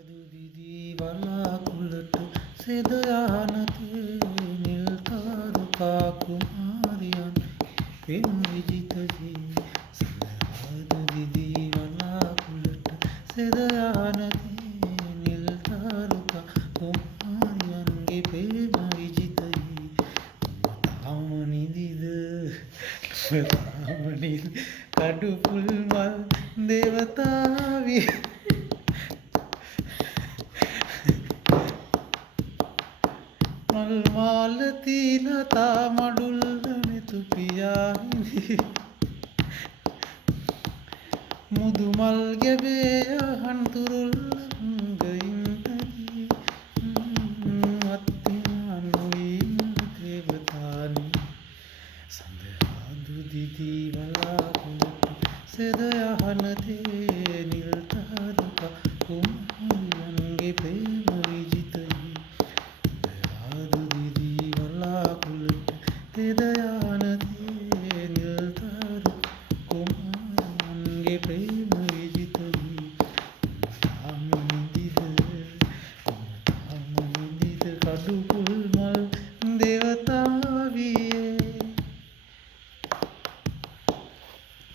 දුදිදී වලාකුළට සෙද යානතේ නිල් තාරුකා කුමාරියන් පෙම් විජිතදී සඳහාදුදිදී වලාකුළට සෙද යානතේ නිල් තාරුකා කුමාරියන්ගේ පෙම් විජිතදී තාම නිදිද තාම නිදි කඩු පුල්මල් දේවතාවී මල් මාලති ලතා මඩුල්ල නෙතු පියාහිමි මුදු මල් ගැබේ යහන්තුරුල්ල ගයින්ටදී අත්තිමානුයින් දේවතානි සඳහාදුදිදී වලාකුළට සෙද යහනතේ නිල් තාරුකා කුමාරියන්ගේ ප්‍රේම විජිතයි දුදිදී වලාකුළට සෙද යානතේ නිල් තාරුකා කුමාරියන්ගේ ප්‍රේම විජිතයි තාම නිදිද කඩු පුල්මල්